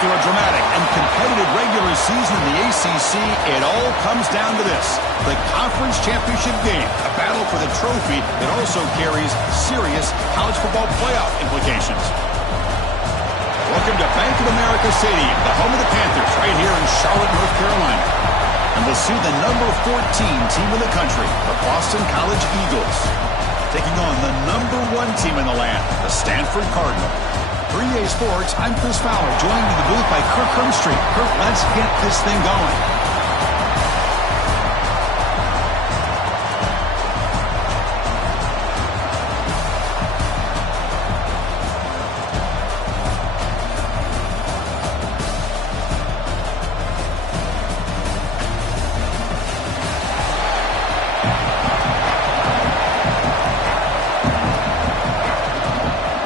After a dramatic and competitive regular season in the ACC, it all comes down to this: the conference championship game, a battle for the trophy that also carries serious college football playoff implications. Welcome to Bank of America Stadium, the home of the Panthers, right here in Charlotte, North Carolina. And we'll see the number 14 team in the country, the Boston College Eagles, taking on the number 1 team in the land, the Stanford Cardinal. 3A Sports, I'm Chris Fowler, joined in the booth by Kirk Hermstreet. Kirk, let's get this thing going.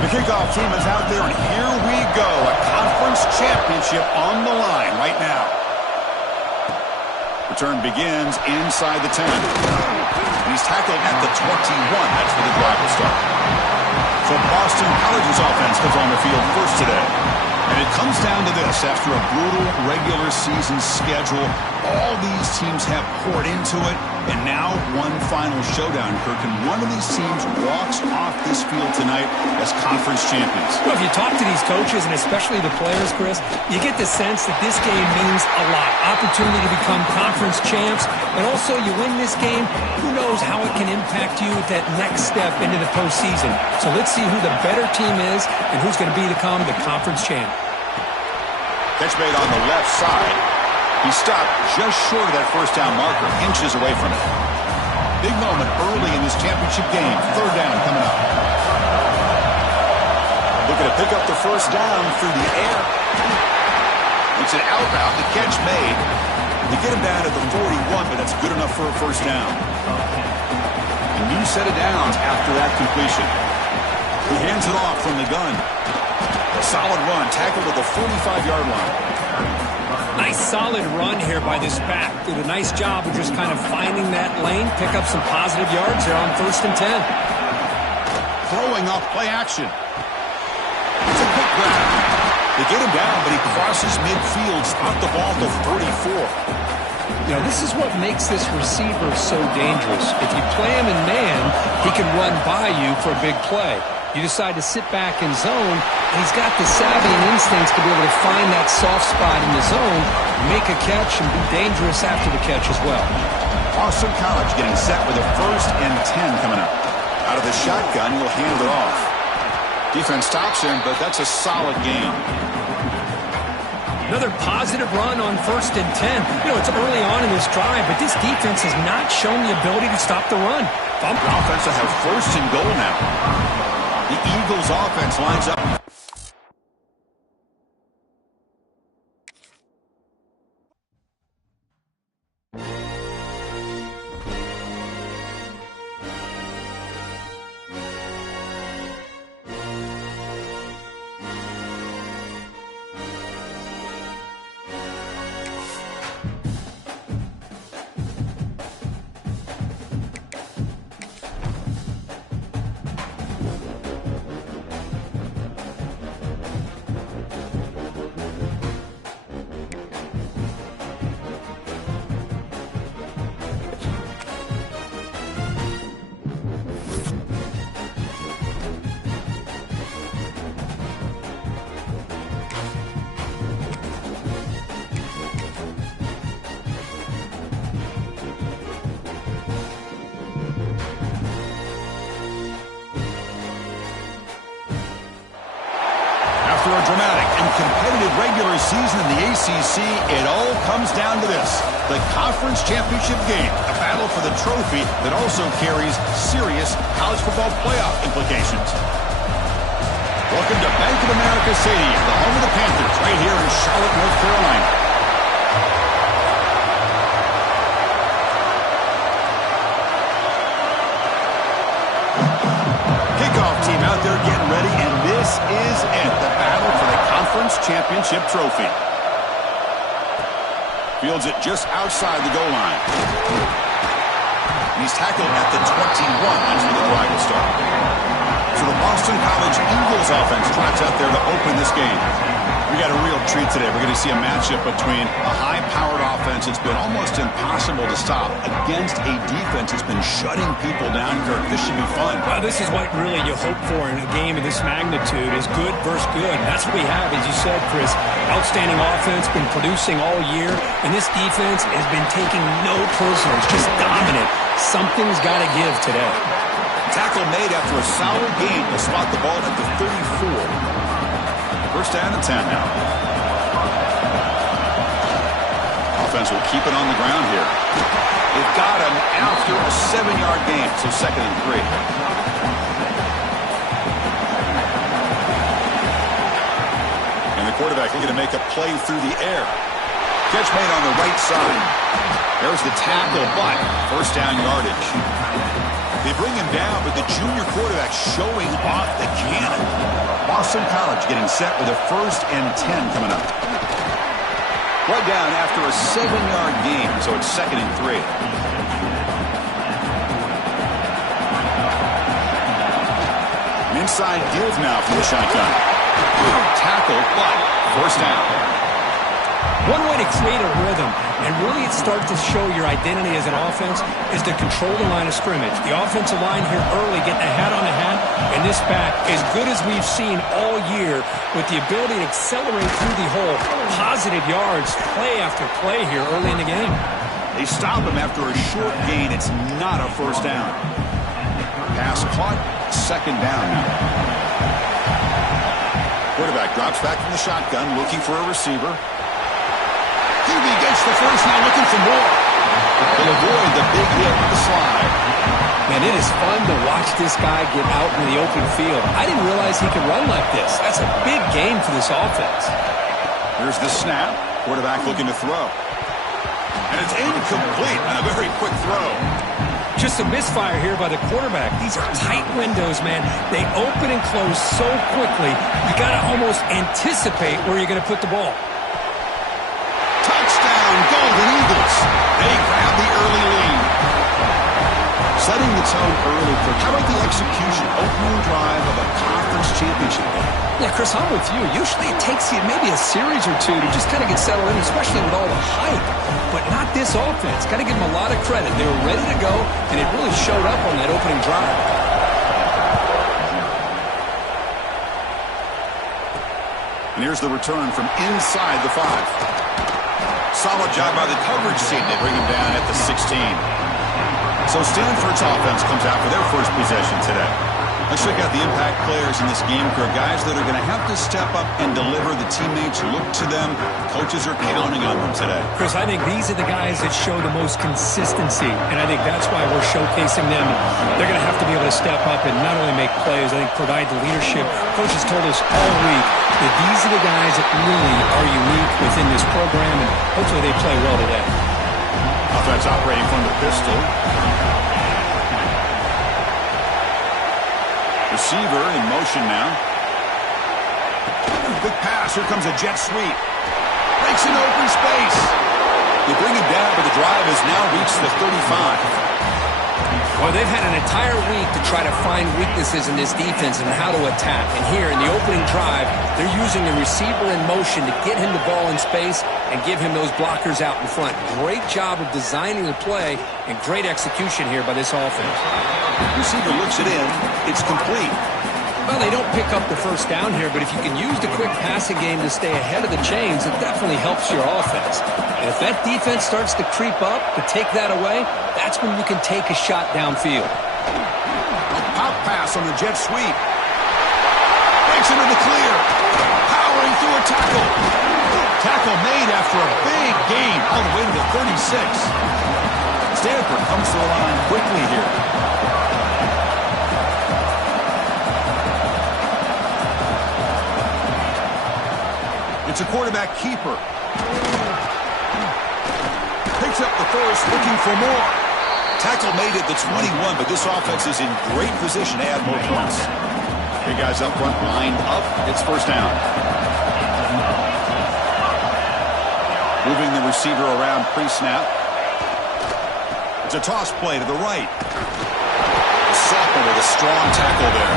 The kickoff team is out there, and here we go. A conference championship on the line right now. Return begins inside the 10. He's tackled at the 21. That's where the drive will start. So Boston College's offense comes on the field first today. And it comes down to this: after a brutal regular season schedule, all these teams have poured into it, and now one final showdown, Kirk, and one of these teams walks off this field tonight as conference champions. Well, if you talk to these coaches, and especially the players, Chris, you get the sense that this game means a lot. Opportunity to become conference champs, and also you win this game, who knows how it can impact you at that next step into the postseason. So let's see who the better team is and who's going to become the conference champ. Catch made on the left side. He stopped just short of that first down marker, inches away from it. Big moment early in this championship game. Third down coming up. Looking to pick up the first down through the air. It's an out route. The catch made. They get him down at the 41, but that's good enough for a first down. A new set of downs after that completion. He hands it off from the gun. A solid run, tackled at the 45-yard line. Nice solid run here by this back. Did a nice job of just kind of finding that lane, pick up some positive yards there on 1st and 10. Throwing off play action. It's a quick grab. They get him down, but he crosses midfield, stopped the ball to 34. You know, this is what makes this receiver so dangerous. If you play him in man, he can run by you for a big play. You decide to sit back in zone, and he's got the savvy and instincts to be able to find that soft spot in the zone, make a catch, and be dangerous after the catch as well. Boston College getting set with a 1st and 10 coming up. Out of the shotgun, he'll hand it off. Defense stops him, but that's a solid gain. Another positive run on 1st and 10. You know, it's early on in this drive, but this defense has not shown the ability to stop the run. The offense will have 1st and goal now. The Eagles offense lines up. After a dramatic and competitive regular season in the ACC, it all comes down to this: the conference championship game, a battle for the trophy that also carries serious college football playoff implications. Welcome to Bank of America Stadium, the home of the Panthers, right here in Charlotte, North Carolina. Kickoff team out there getting ready, and this is it, the battle for the conference championship trophy. Fields it just outside the goal line. He's tackled at the 21. That's where the drive will start. So the Boston College Eagles offense trots out there to open this game. We got a real treat today. We're going to see a matchup between a high-powered offense that's been almost impossible to stop against a defense that's been shutting people down. Kirk, this should be fun. Well, this is what really you hope for in a game of this magnitude is good versus good. And that's what we have, as you said, Chris. Outstanding offense, been producing all year, and this defense has been taking no prisoners, just dominant. Something's got to give today. Tackle made after a solid gain to spot the ball at the 34. First down and 10 now. Offense will keep it on the ground here. They've got him after a 7-yard gain, so 2nd and 3. And the quarterback looking to make a play through the air. Catch made on the right side. There's the tackle, but first down yardage. They bring him down, but the junior quarterback showing off the cannon. Boston College getting set with a 1st and 10 coming up. Brought down after a 7-yard gain, so it's 2nd and 3. An inside give now from the shotgun. Tackle, but first down. One way to create a rhythm and really start to show your identity as an offense is to control the line of scrimmage. The offensive line here early getting a hat on a hat, and this back as good as we've seen all year with the ability to accelerate through the hole. Positive yards, play after play here early in the game. They stop him after a short gain. It's not a first down. Pass caught, 2nd down now. Quarterback drops back from the shotgun, looking for a receiver. QB gets the first, now looking for more. They'll avoid the big hit with the slide. Man, it is fun to watch this guy get out in the open field. I didn't realize he could run like this. That's a big game for this offense. Here's the snap. Quarterback looking to throw. And it's incomplete on a very quick throw. Just a misfire here by the quarterback. These are tight windows, man. They open and close so quickly. You got to almost anticipate where you're going to put the ball. Golden Eagles. They grab the early lead. Setting the tone early, Kirk. How about the execution? Opening drive of a conference championship game. Yeah, Chris, I'm with you. Usually it takes you maybe a series or two to just kind of get settled in, especially with all the hype. But not this offense. Got to give them a lot of credit. They were ready to go, and it really showed up on that opening drive. And here's the return from inside the 5. Solid job by the coverage team. They bring him down at the 16. So Stanford's offense comes out for their first possession today. Let's check out the impact players in this game, Kirk. Guys that are going to have to step up and deliver. The teammates look to them. Coaches are counting on them today. Chris, I think these are the guys that show the most consistency, and I think that's why we're showcasing them. They're going to have to be able to step up and not only make plays, I think provide the leadership. Coaches told us all week that these are the guys that really are unique within this program, and hopefully they play well today. Offense operating from the pistol. Receiver in motion now. Quick pass. Here comes a jet sweep. Breaks into open space. They bring him down, but the drive has now reached the 35. Well, they've had an entire week to try to find weaknesses in this defense and how to attack. And here in the opening drive, they're using the receiver in motion to get him the ball in space and give him those blockers out in front. Great job of designing the play and great execution here by this offense. Receiver looks it in. It's complete. Well, they don't pick up the first down here, but if you can use the quick passing game to stay ahead of the chains, it definitely helps your offense. And if that defense starts to creep up, to take that away, that's when you can take a shot downfield. A pop pass on the jet sweep. Breaks into the clear. Powering through a tackle. Tackle made after a big gain all the way to the 36. Stanford comes to the line quickly here. It's a quarterback keeper. Picks up the first, looking for more. Tackle made at the 21, but this offense is in great position to add more points. Hey, guys up front, lined up. It's first down. Moving the receiver around pre-snap. It's a toss play to the right. Sophomore with a strong tackle there.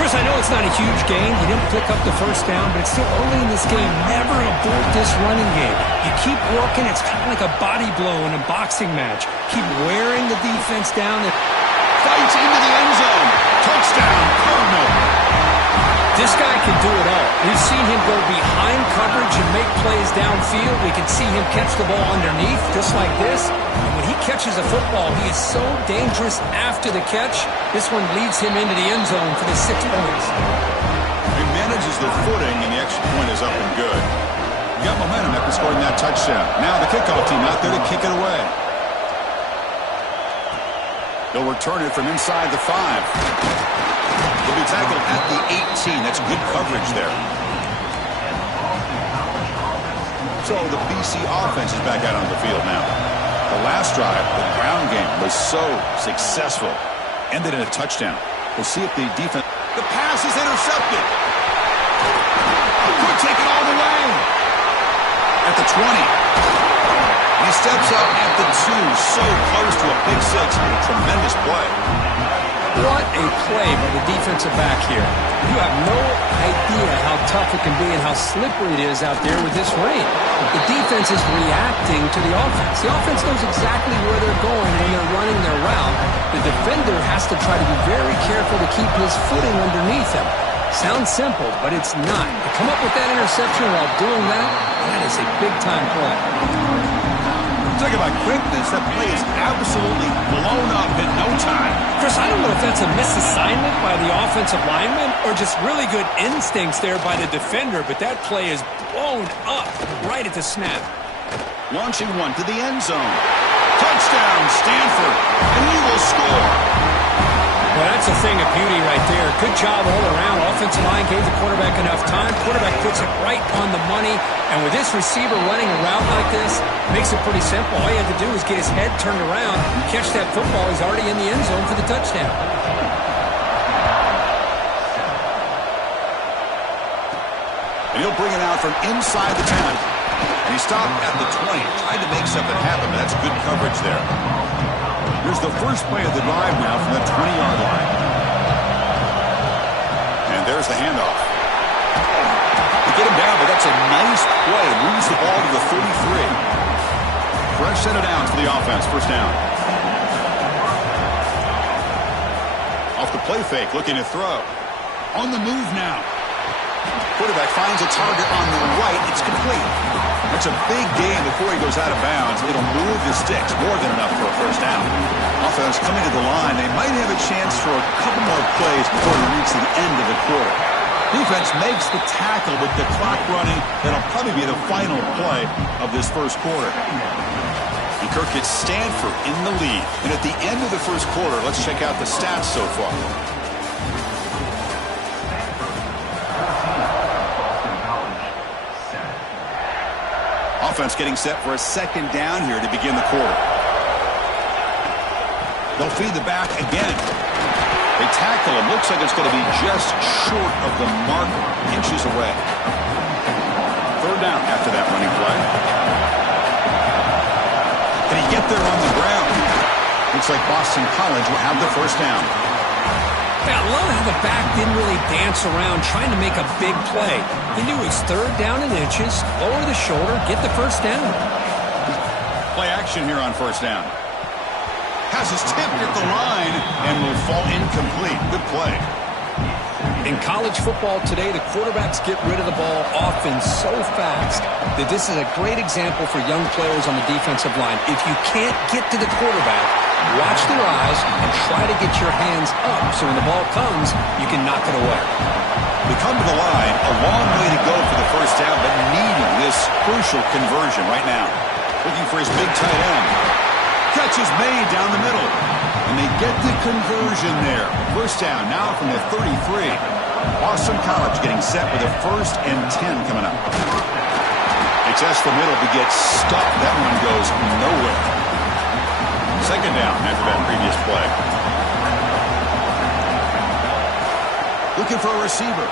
Chris, I know it's not a huge gain. He didn't pick up the first down, but it's still early in this game. Never abort this running game. You keep working. It's kind of like a body blow in a boxing match. Keep wearing the defense down. Fights into the end zone. Touchdown, Cardinal. This guy can do it all. We've seen him go behind coverage and make plays downfield. We can see him catch the ball underneath, just like this. And when he catches a football, he is so dangerous after the catch. This one leads him into the end zone for the 6 points. He manages the footing, and the extra point is up and good. Got momentum after scoring that touchdown. Now the kickoff team out there to kick it away. They'll return it from inside the 5. He'll be tackled at the 18. That's good coverage there. So the BC offense is back out on the field now. The last drive, the ground game, was so successful. Ended in a touchdown. We'll see if the defense... The pass is intercepted. Could take it all the way. At the 20. He steps up at the 2. So close to a big 6. Tremendous play. What a play by the defensive back here. You have no idea how tough it can be and how slippery it is out there with this rain. The defense is reacting to the offense. The offense knows exactly where they're going when they're running their route. The defender has to try to be very careful to keep his footing underneath him. Sounds simple, but it's not. To come up with that interception while doing that, that is a big-time play. Talk about quickness. That play is absolutely blown up in no time. Chris, I don't know if that's a misassignment by the offensive lineman or just really good instincts there by the defender, but that play is blown up right at the snap. Launching one to the end zone. Touchdown, Stanford. And he will score. Well, that's a thing of beauty right there. Good job all around. Offensive line gave the quarterback enough time. Quarterback puts it right on the money. And with this receiver running a route like this, makes it pretty simple. All you had to do is get his head turned around, catch that football. He's already in the end zone for the touchdown. And he'll bring it out from inside the 10. And he stopped at the 20. Tried to make something happen, but that's good coverage there. Here's the first play of the drive now from the 20-yard line. And there's the handoff. To get him down, but that's a nice play. Moves the ball to the 33. Fresh set of downs for the offense. First down. Off the play fake, looking to throw. On the move now. Quarterback finds a target on the right. It's complete. That's a big gain before he goes out of bounds. It'll move the sticks. More than enough for a first down. Offense coming to the line. They might have a chance for a couple more plays before they reach the end of the quarter. Defense makes the tackle with the clock running. That'll probably be the final play of this first quarter. And Kirk gets Stanford in the lead. And at the end of the first quarter, let's check out the stats so far. Offense getting set for a second down here to begin the quarter. They'll feed the back again. They tackle him. Looks like it's going to be just short of the mark, inches away. Third down after that running play. Can he get there on the ground? Looks like Boston College will have the first down. I love how the back didn't really dance around trying to make a big play. He knew it's third down and inches, lower the shoulder, get the first down. Play action here on first down. Has his tip at the line and will fall incomplete. Good play. In college football today, the quarterbacks get rid of the ball often so fast that this is a great example for young players on the defensive line. If you can't get to the quarterback, watch their eyes and try to get your hands up so when the ball comes, you can knock it away. They come to the line, a long way to go for the first down, but needing this crucial conversion right now. Looking for his big tight end. Catch is made down the middle. And they get the conversion there. First down now from the 33. Boston College getting set with a 1st and 10 coming up. They test the middle to get stuck. That one goes nowhere. Second down after that previous play. Looking for a receiver.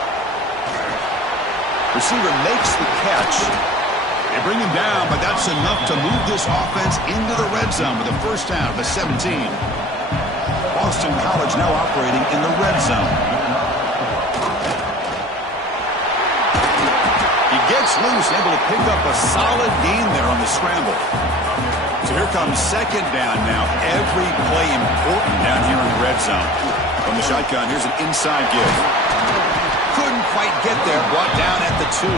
Receiver makes the catch. They bring him down, but that's enough to move this offense into the red zone with a first down, the 17. Boston College now operating in the red zone. breaks loose, able to pick up a solid gain there on the scramble. So here comes second down now. Every play important down here in the red zone. From the shotgun, here's an inside give. Couldn't quite get there, brought down at the 2.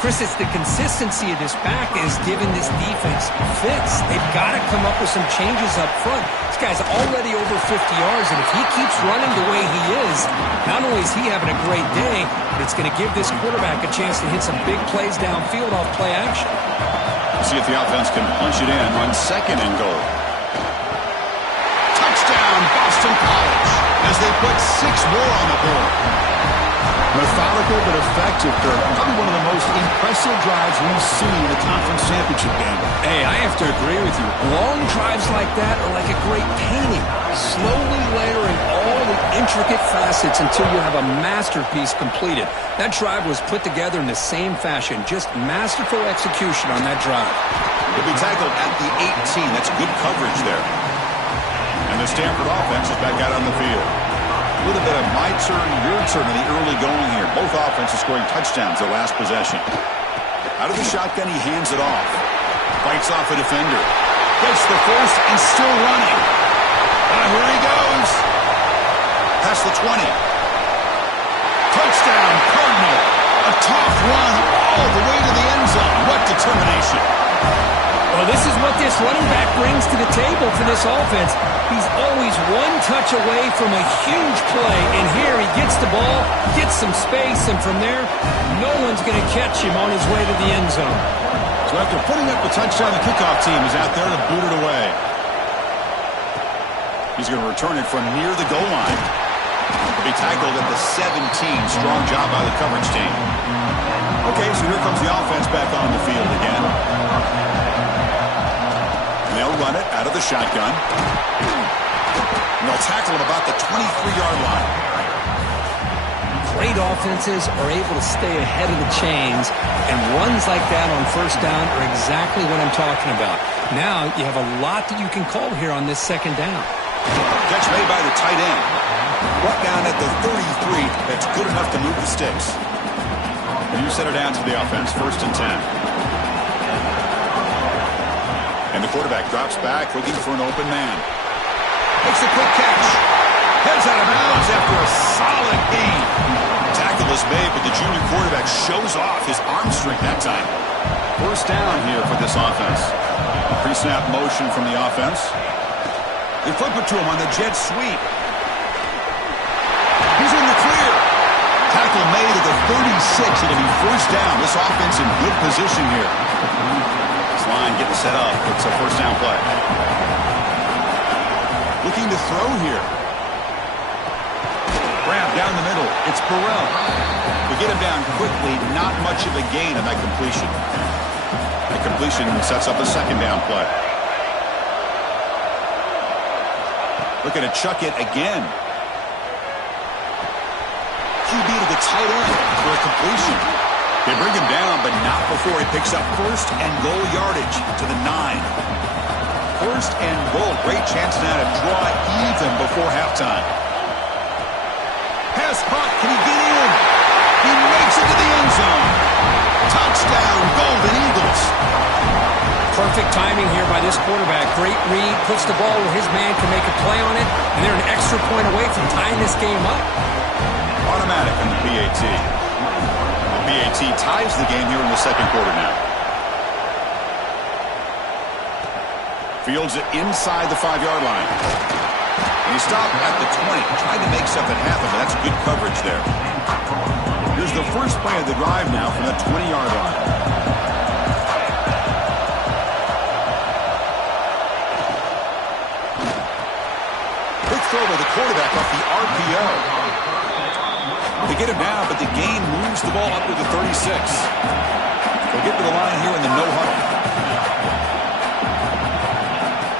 Chris, it's the consistency of this back is giving this defense fits. They've got to come up with some changes up front. This guy's already over 50 yards, and if he keeps running the way he is, not only is he having a great day, but it's going to give this quarterback a chance to hit some big plays downfield off play action. See if the offense can punch it in on second and goal. Touchdown, Boston College, as they put 6 more on the board. Methodical but effective, Kirk. Probably one of the most impressive drives we've seen in the conference championship game. Hey, I have to agree with you. Long drives like that are like a great painting. Slowly layering all the intricate facets until you have a masterpiece completed. That drive was put together in the same fashion. Just masterful execution on that drive. He'll be tackled at the 18. That's good coverage there. And the Stanford offense is back out on the field. A little bit of my turn, your turn in the early going here. Both offenses scoring touchdowns their last possession. Out of the shotgun, he hands it off. Fights off a defender. Gets the first and still running. Here he goes. Past the 20. Touchdown, Cardinal. A tough run all the way to the end zone. What determination. Well, this is what this running back brings to the table for this offense. He's always one touch away from a huge play, and here he gets the ball, gets some space, and from there, no one's going to catch him on his way to the end zone. So after putting up the touchdown, the kickoff team is out there to boot it away. He's going to return it from near the goal line. He'll be tackled at the 17. Strong job by the coverage team. Okay, so here comes the offense back on the field again. They'll run it out of the shotgun. And they'll tackle him about the 23-yard line. Great offenses are able to stay ahead of the chains, and runs like that on first down are exactly what I'm talking about. Now you have a lot that you can call here on this second down. Catch made by the tight end. Brought down at the 33. That's good enough to move the sticks. And you set it down to the offense. 1st and 10. And the quarterback drops back, looking for an open man. Makes a quick catch. Heads out of bounds after a solid gain. Tackle is made, but the junior quarterback shows off his arm strength that time. 1st down here for this offense. Pre-snap motion from the offense. They flip it to him on the jet sweep. He's in the clear. Tackle made at the 36. It'll be 1st down. This offense in good position here. Line getting set up. It's a 1st down play. Looking to throw here. Grab down the middle. It's Burrell. To get him down quickly, not much of a gain on that completion. That completion sets up a 2nd down play. Looking to chuck it again. QB to the tight end for a completion. They bring him down, but not before he picks up 1st and goal yardage to the 9. 1st and goal. Great chance now to draw even before halftime. Pass caught. Can he get in? He makes it to the end zone. Touchdown, Golden Eagles. Perfect timing here by this quarterback. Great read. Puts the ball where his man can make a play on it, and they're an extra point away from tying this game up. Automatic on the PAT. BAT ties the game here in the 2nd quarter now. Fields it inside the 5-yard line. And he stopped at the 20. Tried to make something happen, but that's good coverage there. Here's the first play of the drive now from the 20-yard line. Quick throw by the quarterback off the RPO. They get him down, but the gain moves the ball up to the 36. They'll get to the line here in the no huddle.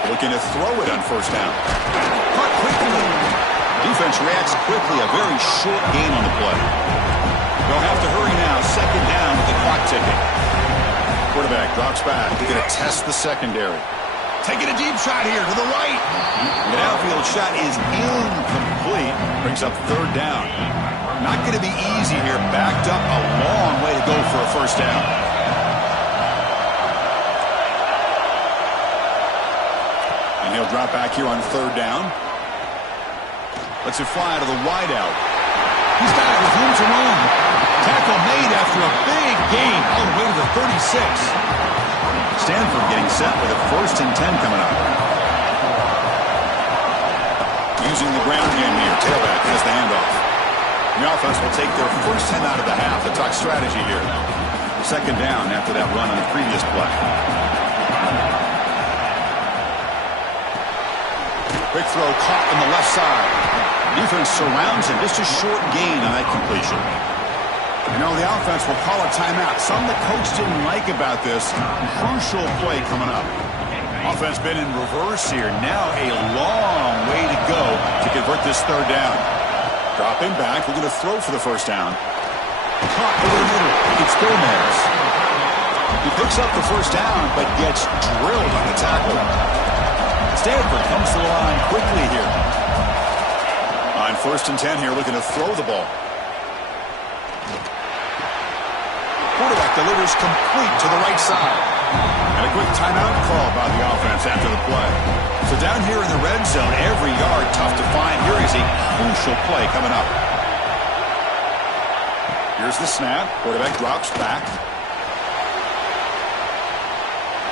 Looking to throw it on 1st down. Caught quickly. Defense reacts quickly. A very short gain on the play. They'll have to hurry now. 2nd down with the clock ticking. Quarterback drops back. They're going to test the secondary. Taking a deep shot here to the right. The downfield shot is incomplete. Brings up 3rd down. Not going to be easy here. Backed up a long way to go for a first down. And he'll drop back here on third down. Lets it fly to the wideout. He's got it with room to run. Tackle made after a big gain all the way to the 36. Stanford getting set with a 1st and 10 coming up. Using the ground game here. Tailback has the handoff. The offense will take their first 10 out of the half. The tuck strategy here. 2nd down after that run on the previous play. Quick throw caught on the left side. Defense surrounds him. Just a short gain on that completion. You know, the offense will call a timeout. Something the coach didn't like about this. Crucial play coming up. Offense been in reverse here. Now a long way to go to convert this 3rd down. Dropping back. We're going to throw for the first down. Caught over the middle. It's Gomez. He picks up the first down, but gets drilled on the tackle. Stanford comes to the line quickly here. On 1st and 10 here, looking to throw the ball. Quarterback delivers complete to the right side. And a quick timeout call by the offense after the play. So down here in the red zone, every yard tough to find. Here is a crucial play coming up. Here's the snap. Quarterback drops back.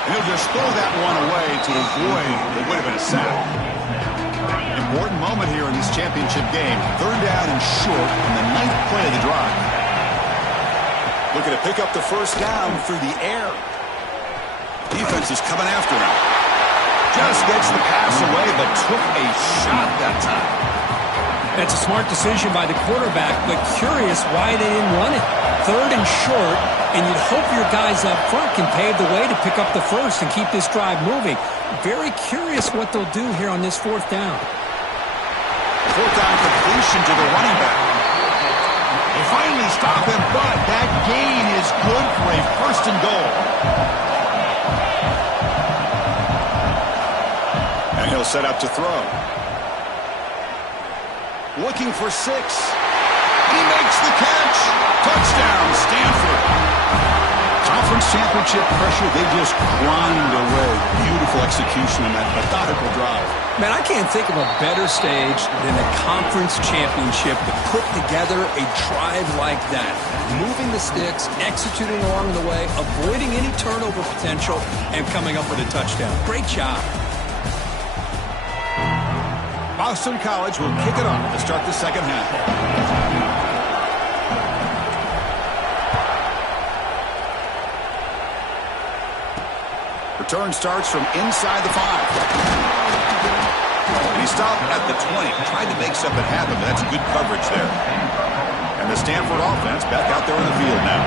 And he'll just throw that one away to avoid what would have been a sack. Important moment here in this championship game. 3rd down and short on the 9th play of the drive. Looking to pick up the first down through the air. Defense is coming after him. Just gets the pass away, but took a shot that time. That's a smart decision by the quarterback, but curious why they didn't run it. 3rd and short, and you'd hope your guys up front can pave the way to pick up the first and keep this drive moving. Very curious what they'll do here on this 4th down. 4th down completion to the running back. They finally stop him, but that gain is good for a 1st and goal. And he'll set up to throw. Looking for 6. He makes the catch. Touchdown, Stanford. Conference championship pressure, they just grind away. Beautiful execution in that methodical drive. Man, I can't think of a better stage than the conference championship to put together a drive like that. Moving the sticks, executing along the way, avoiding any turnover potential, and coming up with a touchdown. Great job. Boston College will kick it off to start the 2nd half. Return starts from inside the 5. And he stopped at the 20. Tried to make something happen, but that's good coverage there. And the Stanford offense back out there on the field now.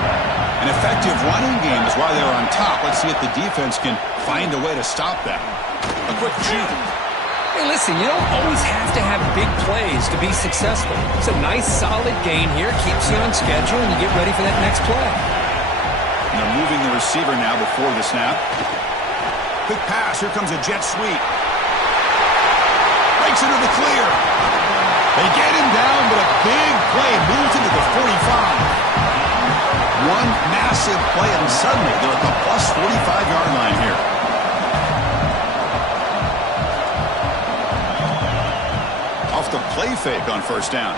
An effective running game is why they're on top. Let's see if the defense can find a way to stop that. A quick shoot. Hey, listen, you don't always have to have big plays to be successful. It's a nice, solid gain here. Keeps you on schedule, and you get ready for that next play. And they're moving the receiver now before the snap. Quick pass. Here comes a jet sweep. Breaks into the clear. They get him down, but a big play moves into the 45. One massive play, and suddenly they're at the plus 45-yard line here. Off the play fake on 1st down.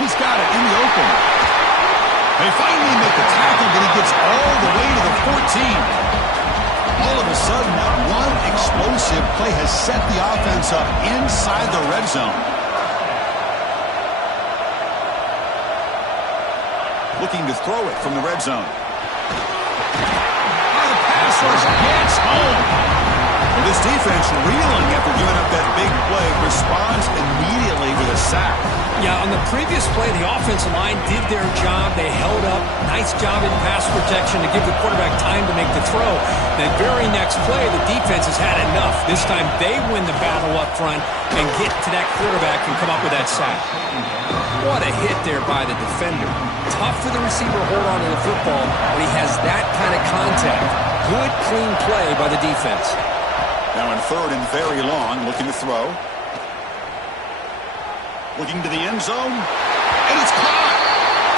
He's got it in the open. They finally make the tackle, but he gets all the way to the 14. All of a sudden, that one explosive play has set the offense up inside the red zone. Looking to throw it from the red zone. The pass rush gets home. And this defense, reeling after giving up that big play, responds immediately with a sack. Yeah, on the previous play, the offensive line did their job. They held up. Nice job in pass protection to give the quarterback time to make the throw. That very next play, the defense has had enough. This time, they win the battle up front and get to that quarterback and come up with that sack. What a hit there by the defender. Tough for the receiver to hold on to the football, but he has that kind of contact. Good, clean play by the defense. Now in 3rd and very long, looking to throw. Looking to the end zone. and it's caught.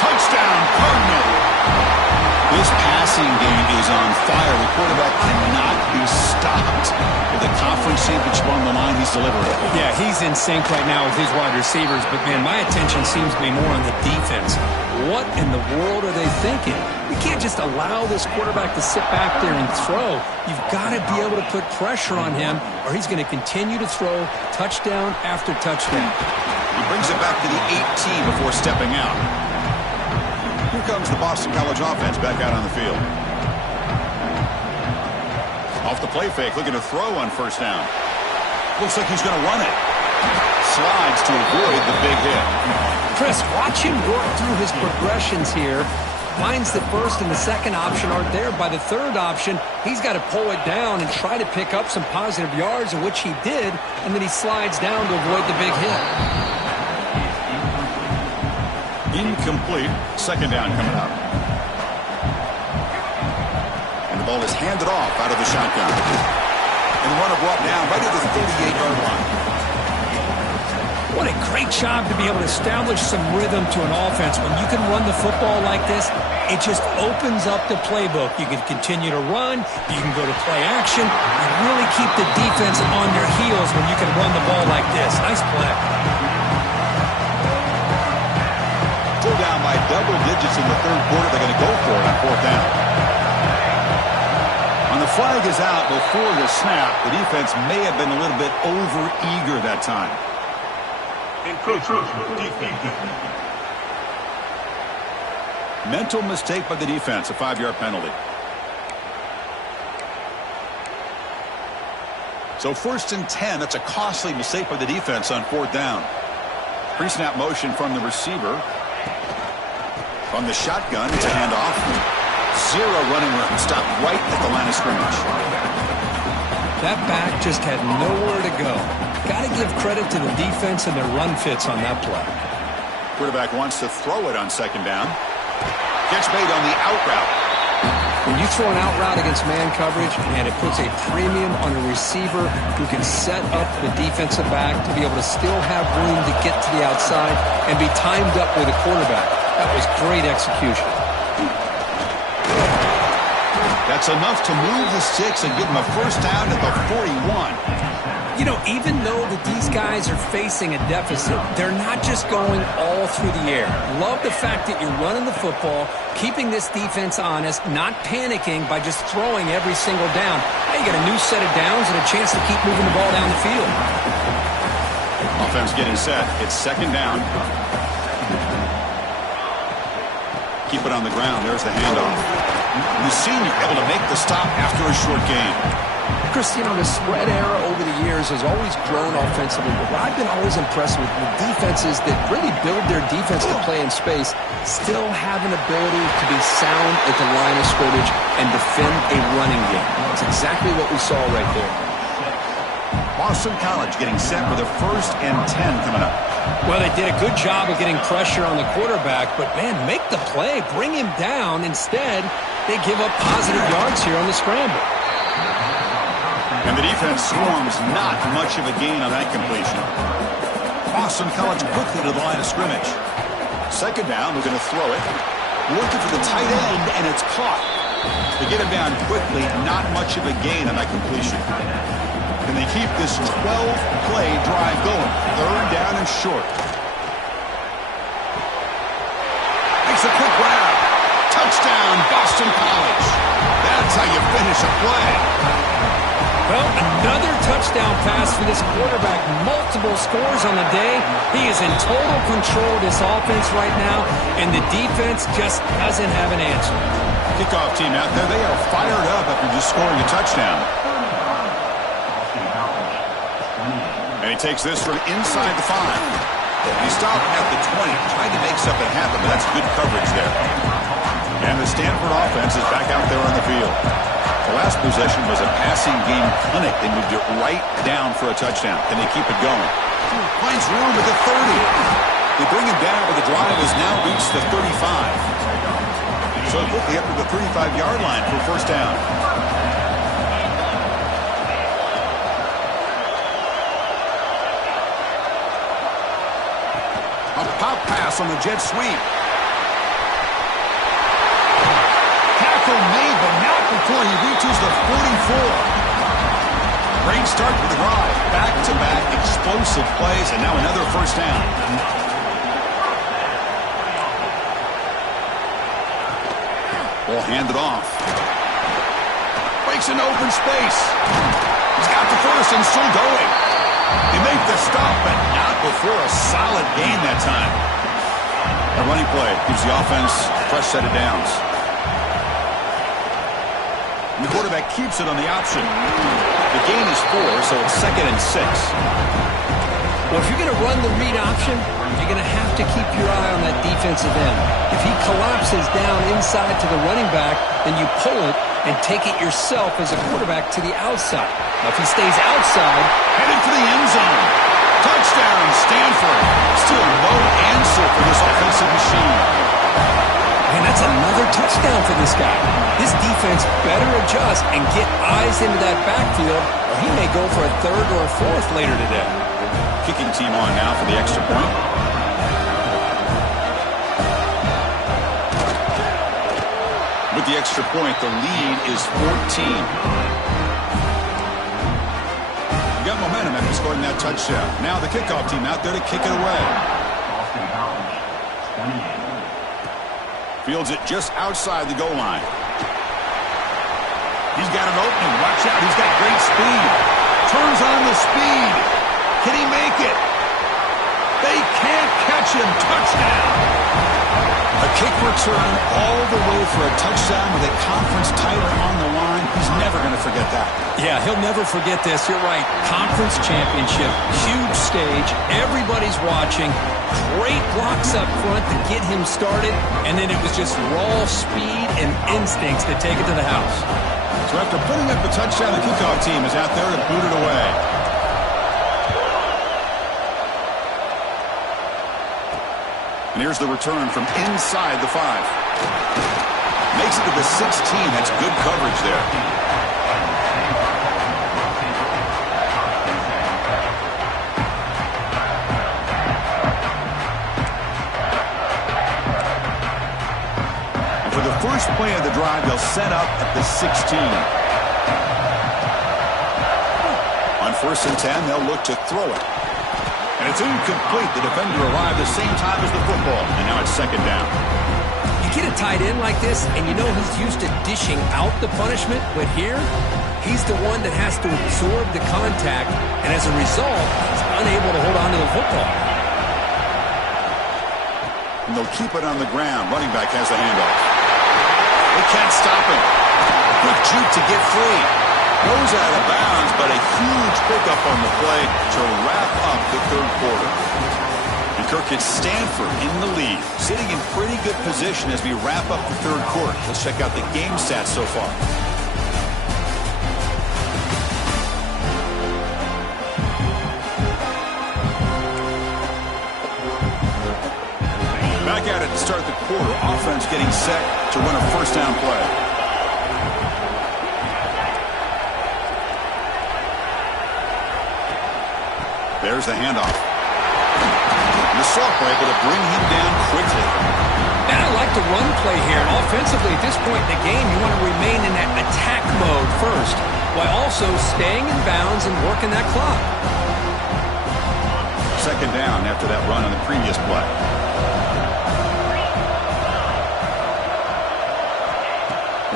Touchdown, Cardinal. This passing game is on fire. The quarterback cannot be stopped. With the conference championship on the line, he's delivering. Yeah, he's in sync right now with his wide receivers, but, man, my attention seems to be more on the defense. What in the world are they thinking? You can't just allow this quarterback to sit back there and throw. You've got to be able to put pressure on him, or he's going to continue to throw touchdown after touchdown. He brings it back to the 18 before stepping out. Here comes the Boston College offense back out on the field. Off the play fake, looking to throw on first down. Looks like he's going to run it. Slides to avoid the big hit. Chris, watch him work through his progressions here. Finds the first and the second option aren't there. By the third option, he's got to pull it down and try to pick up some positive yards, in which he did, and then he slides down to avoid the big hit. Incomplete. Second down coming up. And the ball is handed off out of the shotgun. And the runner brought down right at the 38-yard line. What a great job to be able to establish some rhythm to an offense. When you can run the football like this, it just opens up the playbook. You can continue to run. You can go to play action. You really keep the defense on their heels when you can run the ball like this. Nice play. Still down by double digits in the third quarter. They're going to go for it on fourth down. When the flag is out before the snap, the defense may have been a little bit over-eager that time. Mental mistake by the defense, a 5-yard penalty. So first and 10, that's a costly mistake by the defense on fourth down. Pre-snap motion from the receiver. From the shotgun, it's a handoff. Zero running room, stopped right at the line of scrimmage. That back just had nowhere to go. Got to give credit to the defense and their run fits on that play. Quarterback wants to throw it on second down. Gets made on the out route. When you throw an out route against man coverage, and it puts a premium on a receiver who can set up the defensive back to be able to still have room to get to the outside and be timed up with a quarterback. That was great execution. That's enough to move the sticks and give them a first down at the 41. You know, even though that these guys are facing a deficit, they're not just going all through the air. Love the fact that you're running the football, keeping this defense honest, not panicking by just throwing every single down. Now you got a new set of downs and a chance to keep moving the ball down the field. Offense getting set. It's second down. Keep it on the ground. There's the handoff. The senior able to make the stop after a short gain. Chris, you know, the spread era over the years has always grown offensively, but what I've been always impressed with defenses that really build their defense to play in space still have an ability to be sound at the line of scrimmage and defend a running game. That's exactly what we saw right there. Boston College getting set with a first and 10 coming up. Well, they did a good job of getting pressure on the quarterback, but, man, make the play. Bring him down. Instead, they give up positive yards here on the scramble. And the defense swarms not much of a gain on that completion. Boston College quickly to the line of scrimmage. Second down, we're going to throw it. Looking for the tight end, and it's caught. They get him down quickly, not much of a gain on that completion. Can they keep this 12-play drive going? Third down and short. Makes a quick grab. Touchdown, Boston College. That's how you finish a play. Well, another touchdown pass for this quarterback. Multiple scores on the day. He is in total control of this offense right now, and the defense just doesn't have an answer. Kickoff team out there, they are fired up after just scoring a touchdown. And he takes this from inside the 5. He stopped at the 20, trying to make something happen, but that's good coverage there. And the Stanford offense is back out there on the field. The last possession was a passing game clinic. They moved it right down for a touchdown. Can they keep it going? Finds room at the 30. They bring him down, but the drive has now reached the 35. So quickly up to the 35-yard line for first down. A pop pass on the jet sweep. Tackle made, but not before he reaches the 44. Great start to the drive. Back-to-back explosive plays, and now another first down. Ball handed off. Breaks into open space. He's got the first and still going. They make the stop, but not before a solid gain that time. A running play gives the offense a fresh set of downs. And the quarterback keeps it on the option. The gain is 4, so it's 2nd and 6. Well, if you're going to run the read option, you're going to have to keep your eye on that defensive end. If he collapses down inside to the running back, then you pull it and take it yourself as a quarterback to the outside. Now, if he stays outside, headed for the end zone. Touchdown, Stanford. Still no answer for this offensive machine. Man, that's another touchdown for this guy. His defense better adjust and get eyes into that backfield, or he may go for a 3rd or a 4th later today. Kicking team on now for the extra point. With the extra point, the lead is 14. You got momentum after scoring that touchdown. Now the kickoff team out there to kick it away. Fields it just outside the goal line. He's got an opening. Watch out. He's got great speed. Turns on the speed. Can he make it? They can't catch him. Touchdown. A kick return all the way for a touchdown with a conference title on the line. He's never going to forget that. Yeah, he'll never forget this. You're right. Conference championship, huge stage. Everybody's watching. Great blocks up front to get him started. And then it was just raw speed and instincts to take it to the house. So after putting up a touchdown, the kickoff team is out there to boot it away. And here's the return from inside the 5. Makes it to the 16. That's good coverage there. And for the first play of the drive, they'll set up at the 16. On 1st and 10, they'll look to throw it. And it's incomplete. The defender arrived the same time as the football. And now it's 2nd down. You get a tight end like this, and you know he's used to dishing out the punishment. But here, he's the one that has to absorb the contact. And as a result, he's unable to hold on to the football. And they'll keep it on the ground. Running back has the handoff. They can't stop him. Quick juke to get free. Goes out of bounds, but a huge pickup on the play to wrap up the 3rd quarter. And Kirk, it's Stanford in the lead, sitting in pretty good position as we wrap up the 3rd quarter. Let's check out the game stats so far. Back at it to start the quarter. Offense getting set to run a 1st down play. There's the handoff. And the sophomore able to bring him down quickly. And I like the run play here. Offensively, at this point in the game, you want to remain in that attack mode first, while also staying in bounds and working that clock. 2nd down after that run on the previous play.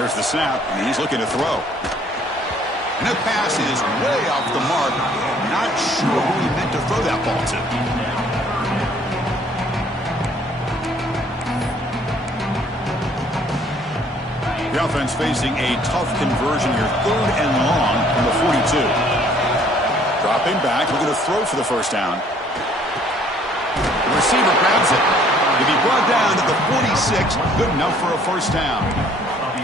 There's the snap, and he's looking to throw. And that pass is way off the mark. Not sure who he meant to throw that ball to. The offense facing a tough conversion here. 3rd and long from the 42. Dropping back, looking to throw for the 1st down. The receiver grabs it. He'll be brought down to the 46. Good enough for a 1st down.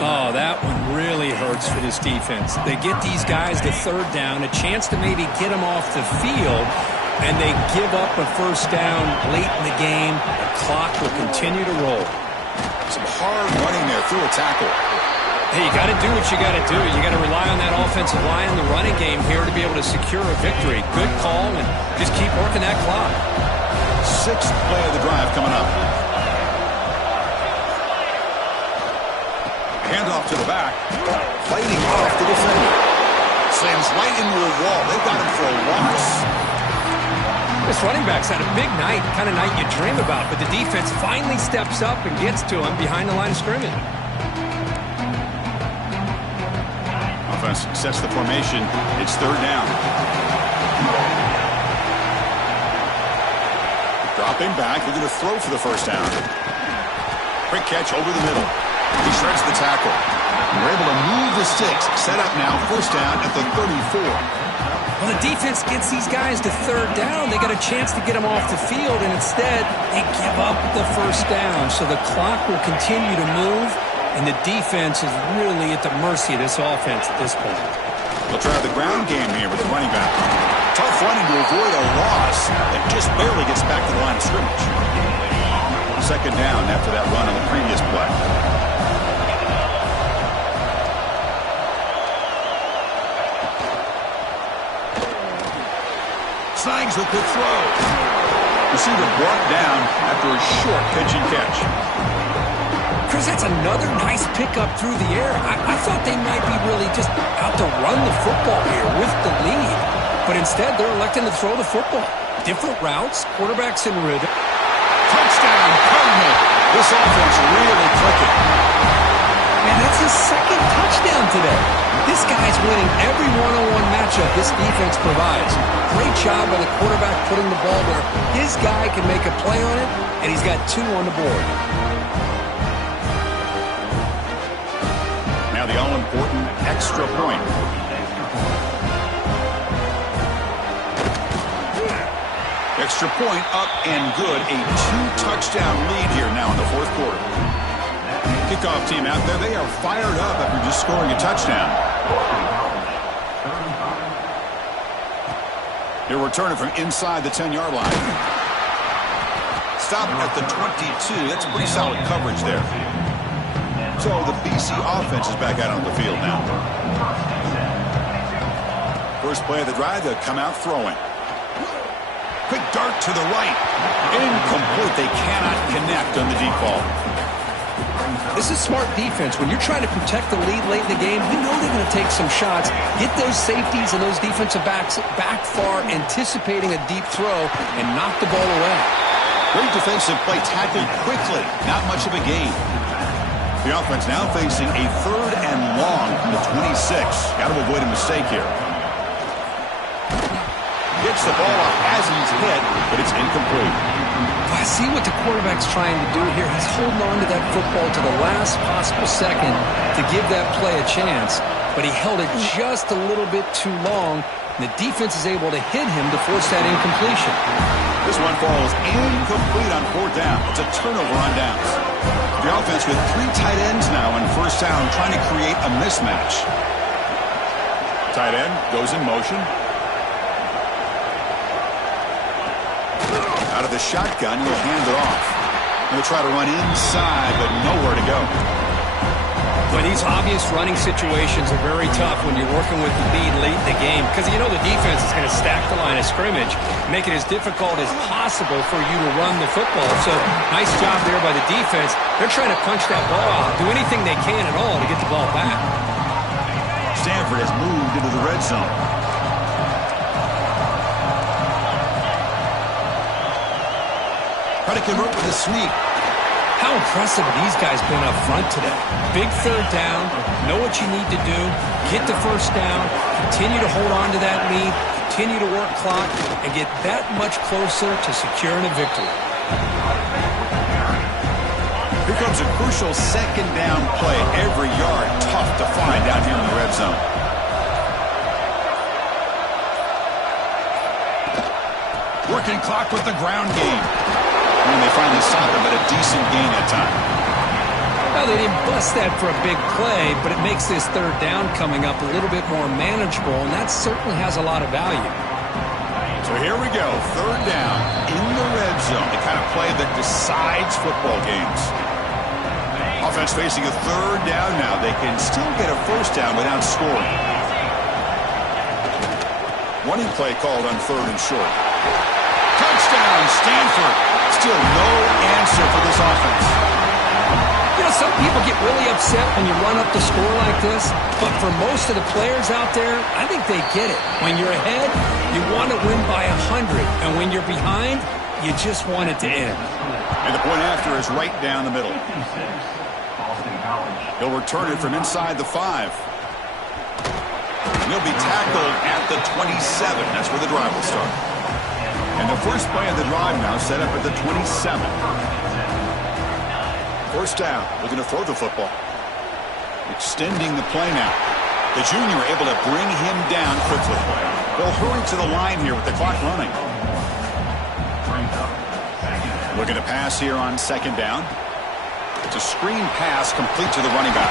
Oh, that one really hurts for this defense. They get these guys to 3rd down, a chance to maybe get them off the field, and they give up a 1st down late in the game. The clock will continue to roll. Some hard running there through a tackle. Hey, you got to do what you got to do. You got to rely on that offensive line in the running game here to be able to secure a victory. Good call, and just keep working that clock. Sixth play of the drive coming up. Handoff to the back. Fighting off the defender. Slams right into a wall. They've got him for a loss. This running back's had a big night, kind of night you dream about, but the defense finally steps up and gets to him behind the line of scrimmage. Offense sets the formation. It's third down. Dropping back, they're going to throw for the first down. Quick catch over the middle. He shreds the tackle. We're able to move the sticks. Set up now, first down at the 34. Well, the defense gets these guys to third down. They got a chance to get them off the field, and instead they give up the first down. So the clock will continue to move, and the defense is really at the mercy of this offense at this point. They'll try the ground game here with the running back. Tough running to avoid a loss that just barely gets back to the line of scrimmage. Second down after that run on the previous play. Snags with the throw. Receiver brought down after a short pitch and catch. Chris, that's another nice pickup through the air. I thought they might be really just out to run the football here with the lead. But instead, they're electing to throw the football. Different routes, quarterbacks in rhythm. Touchdown, Cardinal. This offense really clicking. Man, that's his second touchdown today. This guy's winning every one-on-one matchup this defense provides. Great job by the quarterback putting the ball where his guy can make a play on it, and he's got 2 on the board. Now the all-important extra point. Extra point up and good. A 2-touchdown lead here now in the fourth quarter. Kickoff team out there, they are fired up after just scoring a touchdown. They're returning from inside the 10-yard line. Stop at the 22. That's pretty solid coverage there. So the BC offense is back out on the field now. First play of the drive, they'll come out throwing. Quick dart to the right. Incomplete. They cannot connect on the deep ball. This is smart defense. When you're trying to protect the lead late in the game, you know they're going to take some shots, get those safeties and those defensive backs back far, anticipating a deep throw, and knock the ball away. Great defensive play, tackled quickly. Not much of a gain. The offense now facing a third and long from the 26. Got to avoid a mistake here. Gets the ball off as he's hit, but it's incomplete. I see what the quarterback's trying to do here. He's holding on to that football to the last possible second to give that play a chance, but he held it just a little bit too long, and the defense is able to hit him to force that incompletion. This one falls incomplete on fourth down. It's a turnover on downs. The offense with 3 tight ends now on first down, trying to create a mismatch. Tight end goes in motion. Out of the shotgun, he'll hand it off. He'll try to run inside, but nowhere to go. But these obvious running situations are very tough when you're working with the lead late in the game, because you know the defense is going to stack the line of scrimmage, make it as difficult as possible for you to run the football. So nice job there by the defense. They're trying to punch that ball out, do anything they can at all to get the ball back. Stanford has moved into the red zone. Try to convert with a sweep. How impressive have these guys been up front today? Big third down, know what you need to do, get the first down, continue to hold on to that lead, continue to work clock, and get that much closer to securing a victory. Here comes a crucial second down play. Every yard tough to find down here in the red zone. Working clock with the ground game. And they finally stop him at a decent gain that time. Well, they didn't bust that for a big play, but it makes this third down coming up a little bit more manageable, and that certainly has a lot of value. So here we go, third down in the red zone, the kind of play that decides football games. Offense facing a third down now. They can still get a first down without scoring. Running play called on third and short. Touchdown! Touchdown, Stanford. Still no answer for this offense. You know, some people get really upset when you run up the score like this, but for most of the players out there, I think they get it. When you're ahead, you want to win by 100, and when you're behind, you just want it to end. And the point after is right down the middle. He'll return it from inside the 5. He'll be tackled at the 27. That's where the drive will start. And the first play of the drive now set up at the 27. First down, looking to throw the football. Extending the play now. The junior able to bring him down quickly. They'll hurry to the line here with the clock running. Looking to pass here on second down. It's a screen pass complete to the running back.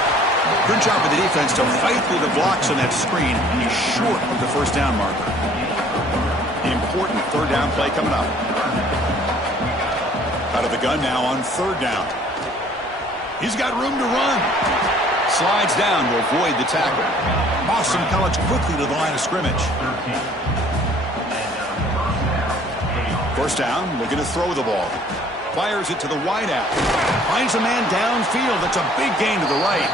Good job of the defense to fight through the blocks on that screen. He's short of the first down marker. The important third down play coming up. Out of the gun now on third down. He's got room to run. Slides down to avoid the tackle. Boston College quickly to the line of scrimmage. First down, looking to throw the ball. Fires it to the wideout. Finds a man downfield. That's a big gain to the right.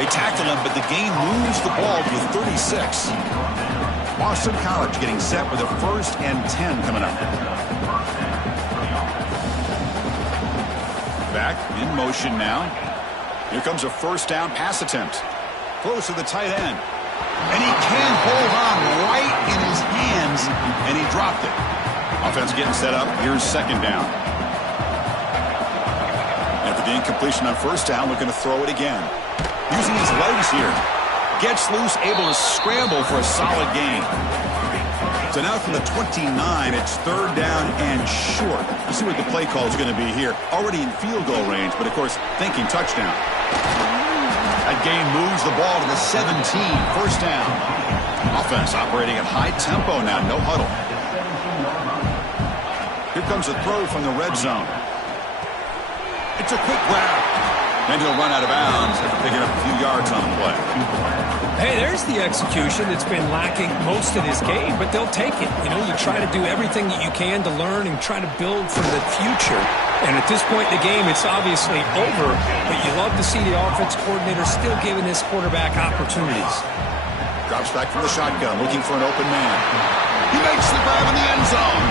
They tackle him, but the gain moves the ball to the 36. Boston College getting set with a 1st and 10 coming up. Back in motion now. Here comes a first down pass attempt. Close to the tight end. And he can hold on right in his hands, and he dropped it. Offense getting set up. Here's second down. After the incompletion on first down, looking to throw it again. Using his legs here. Gets loose, able to scramble for a solid gain. So now from the 29, it's third down and short. We'll see what the play call is going to be here. Already in field goal range, but of course, thinking touchdown. That gain moves the ball to the 17. First down. Offense operating at high tempo now. No huddle. Here comes a throw from the red zone. It's a quick grab. And he'll run out of bounds after picking up a few yards on the play. Hey, there's the execution that's been lacking most of this game, but they'll take it. You know, you try to do everything that you can to learn and try to build for the future. And at this point in the game, it's obviously over, but you love to see the offense coordinator still giving this quarterback opportunities. Drops back from the shotgun, looking for an open man. He makes the grab in the end zone.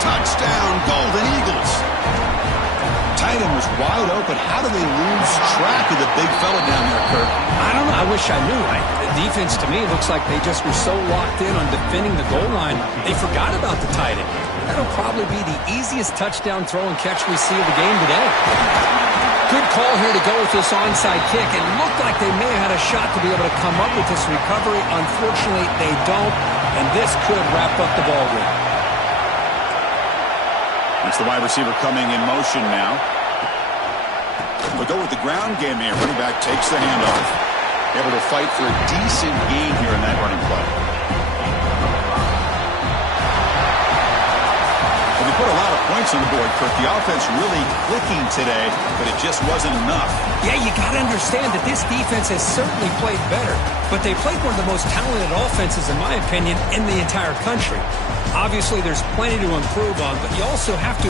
Touchdown, Golden Eagles. Tight end was wide open. How do they lose track of the big fella down there, Kirk? I don't know. I wish I knew. The defense, to me, looks like they just were so locked in on defending the goal line, they forgot about the tight end. That'll probably be the easiest touchdown throw and catch we see of the game today. Good call here to go with this onside kick. It looked like they may have had a shot to be able to come up with this recovery. Unfortunately, they don't, and this could wrap up the ball game. It's the wide receiver coming in motion now. We'll go with the ground game here. Running back takes the handoff. Able to fight for a decent gain here in that running play. Well, they put a lot of points on the board, Kirk. The offense really clicking today, but it just wasn't enough. Yeah, you got to understand that this defense has certainly played better, but they played one of the most talented offenses, in my opinion, in the entire country. Obviously, there's plenty to improve on, but you also have to